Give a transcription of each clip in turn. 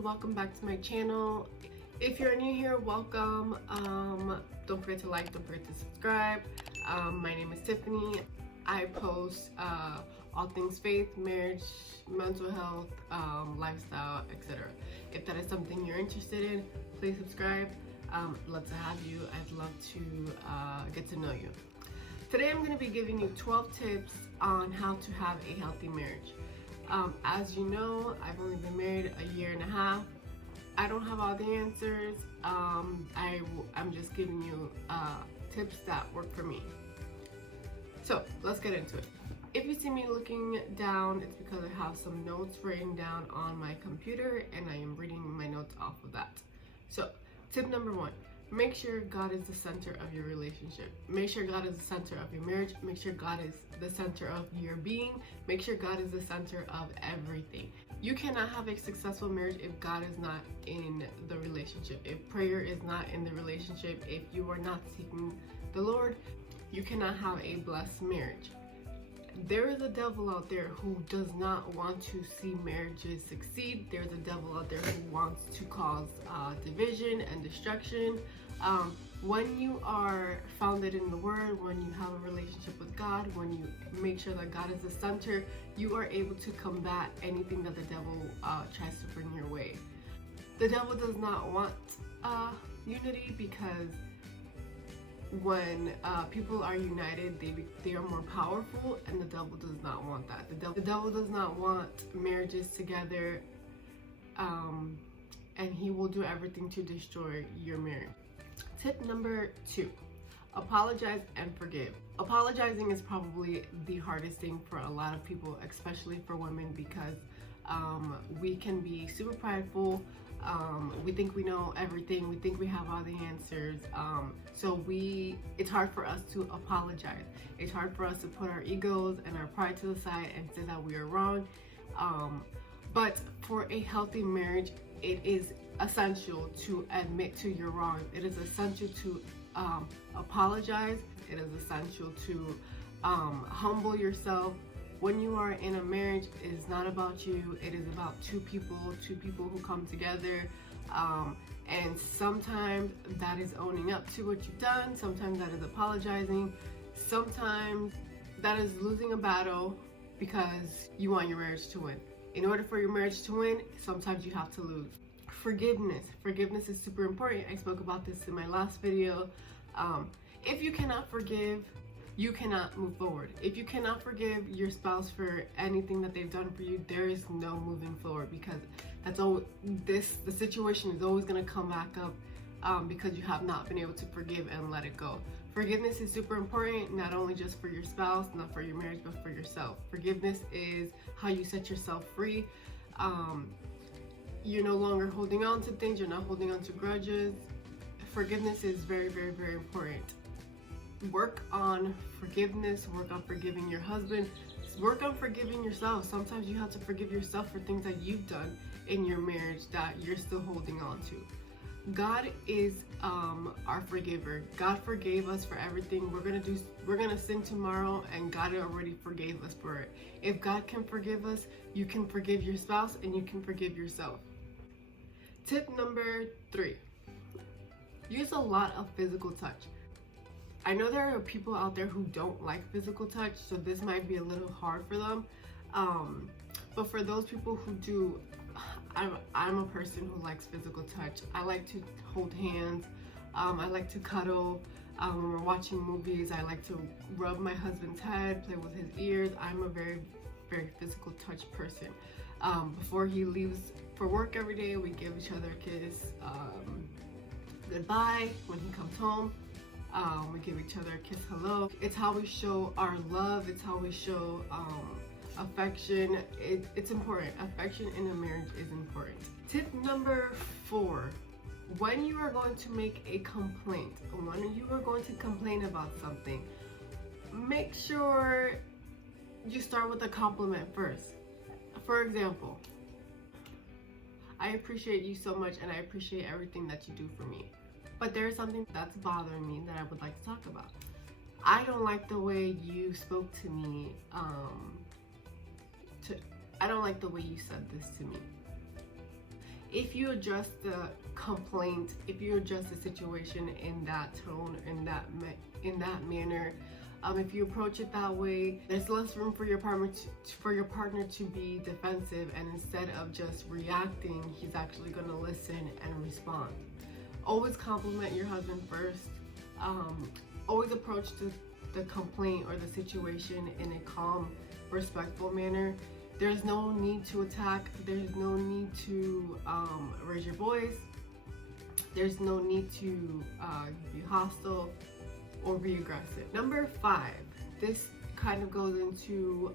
everyone, welcome back to my channel. If you're new here, welcome. Don't forget to like, don't forget to subscribe. My name is Tiffany. I post all things faith, marriage, mental health, lifestyle, etc. If that is something you're interested in, please subscribe. I'd love to have you. I'd love to get to know you. Today I'm going to be giving you 12 tips on how to have a healthy marriage. As you know, I've only been married a year and a half. I don't have all the answers. I'm just giving you tips that work for me. So let's get into it. If you see me looking down, it's because I have some notes written down on my computer and I am reading my notes off of that. So tip number 1, make sure God is the center of your relationship. Make sure God is the center of your marriage. Make sure God is the center of your being. Make sure God is the center of everything. You cannot have a successful marriage if God is not in the relationship. If prayer is not in the relationship, if you are not seeking the Lord, you cannot have a blessed marriage. There is a devil out there who does not want to see marriages succeed. There's a devil out there who wants to cause division and destruction. When you are founded in the Word, when you have a relationship with God, when you make sure that God is the center, you are able to combat anything that the devil tries to bring your way. The devil does not want unity, because when people are united, they are more powerful, and the devil does not want that. The devil does not want marriages together, and he will do everything to destroy your marriage. Tip number 2, apologize and forgive. Apologizing is probably the hardest thing for a lot of people, especially for women, because we can be super prideful. We think we know everything. We think we have all the answers. So it's hard for us to apologize. It's hard for us to put our egos and our pride to the side and say that we are wrong. But for a healthy marriage, it is essential to admit to your wrong. It is essential to apologize. It is essential to humble yourself. When you are in a marriage, it is not about you. It is about two people who come together. And sometimes that is owning up to what you've done. Sometimes that is apologizing. Sometimes that is losing a battle because you want your marriage to win. In order for your marriage to win, sometimes you have to lose. Forgiveness is super important. I spoke about this in my last video. If you cannot forgive, you cannot move forward. If you cannot forgive your spouse for anything that they've done for you, there is no moving forward, because the situation is always going to come back up because you have not been able to forgive and let it go. Forgiveness is super important, not only just for your spouse, not for your marriage, but for yourself. Forgiveness is how you set yourself free. You're no longer holding on to things. You're not holding on to grudges. Forgiveness is very, very, very important. Work on forgiveness. Work on forgiving your husband. Work on forgiving yourself. Sometimes you have to forgive yourself for things that you've done in your marriage that you're still holding on to. God is our forgiver. God forgave us for everything. We're gonna sin tomorrow, and God already forgave us for it. If God can forgive us, you can forgive your spouse and you can forgive yourself. Tip number 3, use a lot of physical touch. I know there are people out there who don't like physical touch, so this might be a little hard for them. But for those people who do, I'm a person who likes physical touch. I like to hold hands. I like to cuddle. When we're watching movies, I like to rub my husband's head, play with his ears. I'm a very, very physical touch person. Before he leaves for work every day, we give each other a kiss goodbye. When he comes home, we give each other a kiss hello. It's how we show our love. It's how we show affection. It's important. Affection in a marriage is important. Tip number 4, when you are going to make a complaint, when you are going to complain about something, make sure you start with a compliment first. For example, I appreciate you so much and I appreciate everything that you do for me, but there's something that's bothering me that I would like to talk about. I don't like the way you spoke to me. I don't like the way you said this to me. If you address the complaint, if you address the situation in that tone, in that manner, if you approach it that way, there's less room for your partner to be defensive, and instead of just reacting, he's actually going to listen and respond. Always compliment your husband first. Always approach the complaint or the situation in a calm, respectful manner. There's no need to attack. There's no need to raise your voice. There's no need to be hostile or be aggressive. Number 5, this kind of goes into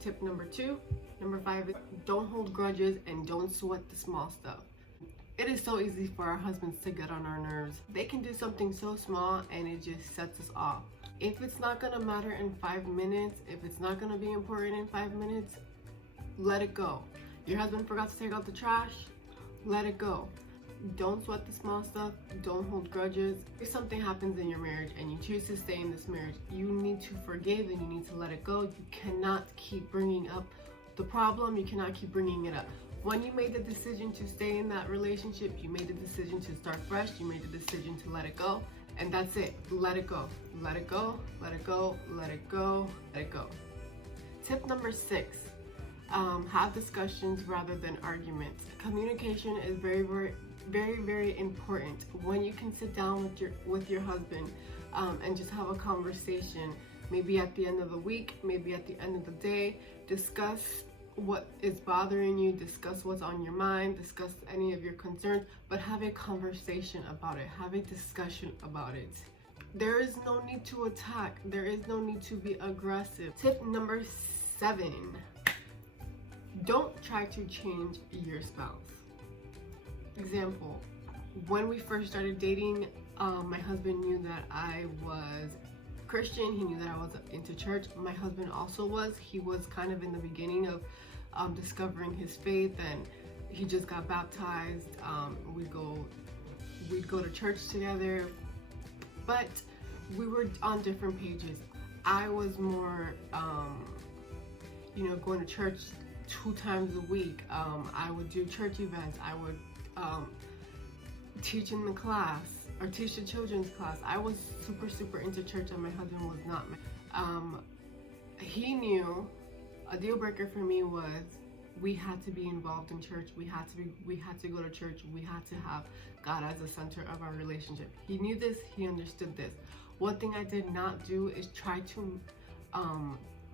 tip number 2. Number 5 is don't hold grudges and don't sweat the small stuff. It is so easy for our husbands to get on our nerves. They can do something so small and it just sets us off. If it's not gonna matter in 5 minutes, if it's not gonna be important in 5 minutes, let it go. Your husband forgot to take out the trash, let it go. Don't sweat the small stuff. Don't hold grudges. If something happens in your marriage and you choose to stay in this marriage, you need to forgive and you need to let it go. You cannot keep bringing up the problem. You cannot keep bringing it up. When you made the decision to stay in that relationship, you made the decision to start fresh. You made the decision to let it go. And that's it. Let it go. Let it go. Let it go. Let it go. Let it go. Tip number 6. Have discussions rather than arguments. Communication is very important. When you can sit down with your husband and just have a conversation, maybe at the end of the week, maybe at the end of the day, discuss what is bothering you, discuss what's on your mind, discuss any of your concerns, but have a conversation about it, have a discussion about it. There is no need to attack. There is no need to be aggressive. Tip number 7. Don't try to change your spouse. Example, when we first started dating, my husband knew that I was Christian. He knew that I was into church. My husband also was. He was kind of in the beginning of discovering his faith, and he just got baptized. We'd go to church together, but we were on different pages. I was more, going to church 2 times a week. I would do church events. I would teach in the class or teach the children's class. I was super into church, and my husband was not. He knew a deal breaker for me was we had to be involved in church. We had to go to church. We had to have God as the center of our relationship. He knew this. He understood this. One thing I did not do is try to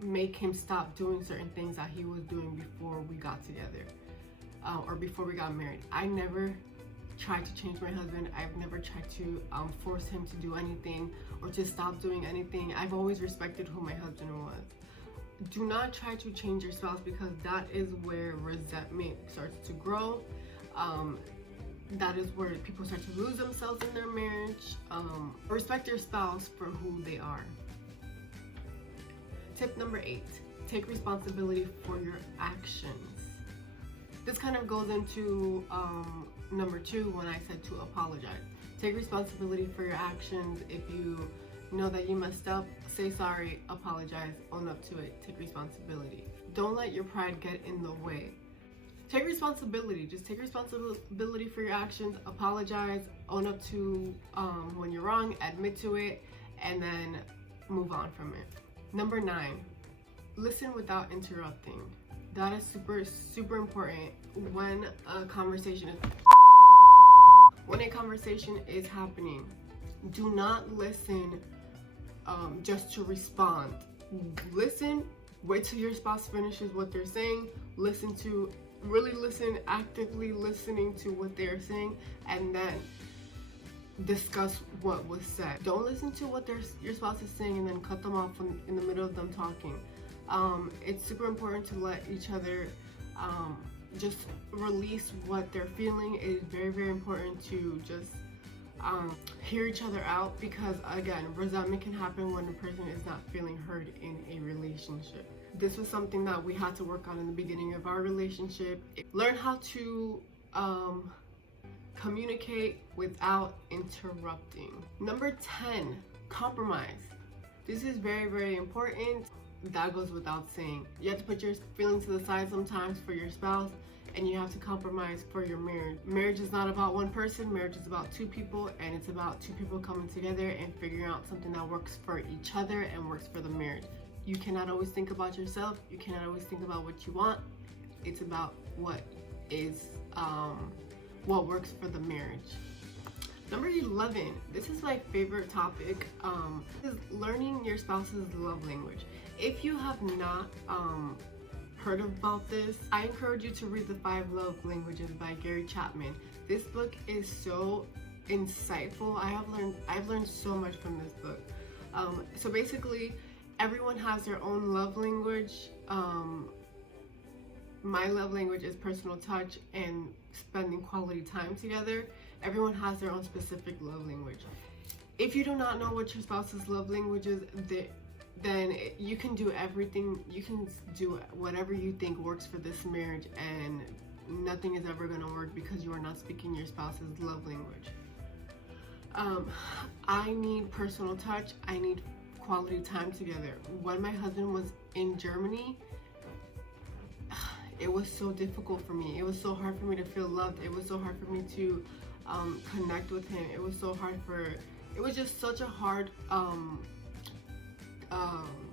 make him stop doing certain things that he was doing before we got together or before we got married. I never tried to change my husband. I've never tried to force him to do anything or to stop doing anything. I've always respected who my husband was. Do not try to change your spouse, because that is where resentment starts to grow. That is where people start to lose themselves in their marriage. Respect your spouse for who they are. Tip number 8, take responsibility for your actions. This kind of goes into number 2 when I said to apologize. Take responsibility for your actions. If you know that you messed up, say sorry, apologize, own up to it, take responsibility. Don't let your pride get in the way. Take responsibility. Just take responsibility for your actions, apologize, own up to when you're wrong, admit to it, and then move on from it. Number 9, listen without interrupting. That is super important when a conversation is happening. Do not listen just to respond. Listen, wait till your spouse finishes what they're saying. Really listen, actively listening to what they're saying, and then discuss what was said. Don't listen to what your spouse is saying and then cut them off in the middle of them talking. It's super important to let each other just release what they're feeling. It is very important to just hear each other out, because again, resentment can happen when the person is not feeling heard in a relationship. This was something that we had to work on in the beginning of our relationship. Learn how to communicate without interrupting. Number 10, compromise. This is very important. That goes without saying. You have to put your feelings to the side sometimes for your spouse. and you have to compromise for your marriage. Marriage is not about one person. Marriage is about two people, and it's about two people coming together and figuring out something that works for each other and works for the marriage. You cannot always think about yourself. You cannot always think about what you want. It's about what works for the marriage. Number 11, this is my favorite topic, is learning your spouse's love language. If you have not heard about this, I encourage you to read The 5 Love Languages by Gary Chapman. This book is so insightful. I've learned so much from this book. So basically, everyone has their own love language. My love language is personal touch and spending quality time together. Everyone has their own specific love language. If you do not know what your spouse's love language is, then you can do everything. You can do whatever you think works for this marriage, and nothing is ever going to work because you are not speaking your spouse's love language. I need personal touch. I need quality time together. When my husband was in Germany, it was so difficult for me. It was so hard for me to feel loved. It was so hard for me to connect with him. It was just such a hard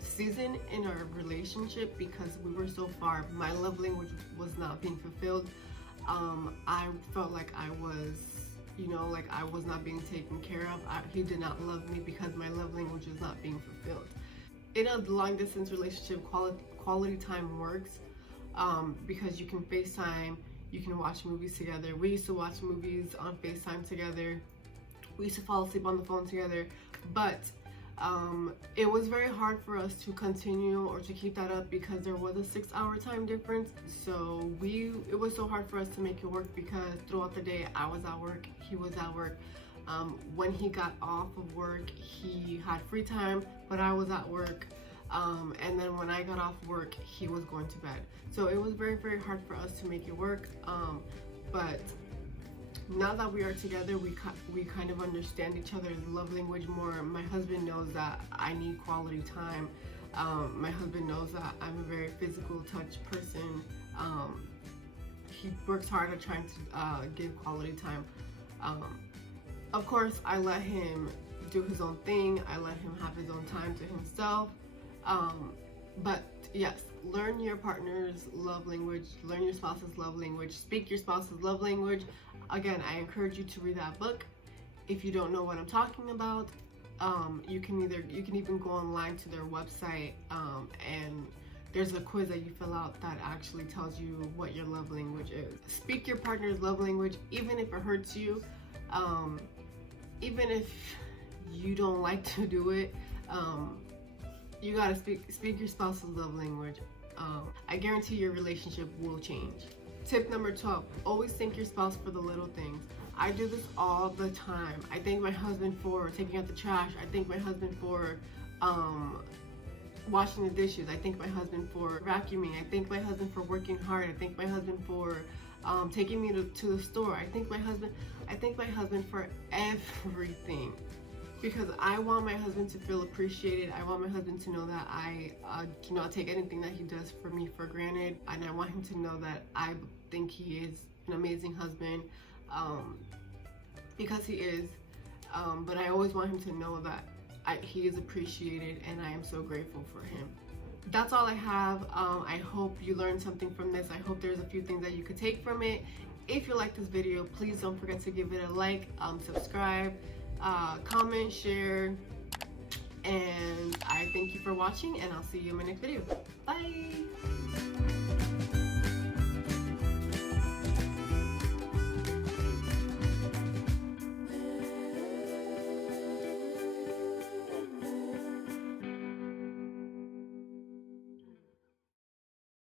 season in our relationship because we were so far. My love language was not being fulfilled. I felt like I was not being taken care of. He did not love me because my love language was not being fulfilled. In a long distance relationship, quality time works because you can FaceTime, you can watch movies together. We used to watch movies on FaceTime together. We used to fall asleep on the phone together, but it was very hard for us to continue or to keep that up because there was a 6-hour time difference. So it was so hard for us to make it work because throughout the day I was at work, he was at work. When he got off of work, he had free time, but I was at work. And then when I got off work, he was going to bed. So it was very, very hard for us to make it work. But now that we are together, we kind of understand each other's love language more. My husband knows that I need quality time. My husband knows that I'm a very physical touch person. He works hard at trying to give quality time. Of course, I let him do his own thing. I let him have his own time to himself. But yes, learn your partner's love language, learn your spouse's love language, speak your spouse's love language. Again, I encourage you to read that book. If you don't know what I'm talking about, you can even go online to their website, and there's a quiz that you fill out that actually tells you what your love language is. Speak your partner's love language, even if it hurts you, even if you don't like to do it. You gotta speak your spouse's love language. I guarantee your relationship will change. Tip number 12, always thank your spouse for the little things. I do this all the time. I thank my husband for taking out the trash. I thank my husband for washing the dishes. I thank my husband for vacuuming. I thank my husband for working hard. I thank my husband for taking me to the store. I thank my husband for everything. Because I want my husband to feel appreciated. I want my husband to know that I do not take anything that he does for me for granted. And I want him to know that I think he is an amazing husband, because he is. But I always want him to know that he is appreciated, and I am so grateful for him. That's all I have. I hope you learned something from this. I hope there's a few things that you could take from it. If you like this video, please don't forget to give it a like, subscribe, comment, share, and I thank you for watching, and I'll see you in my next video. Bye.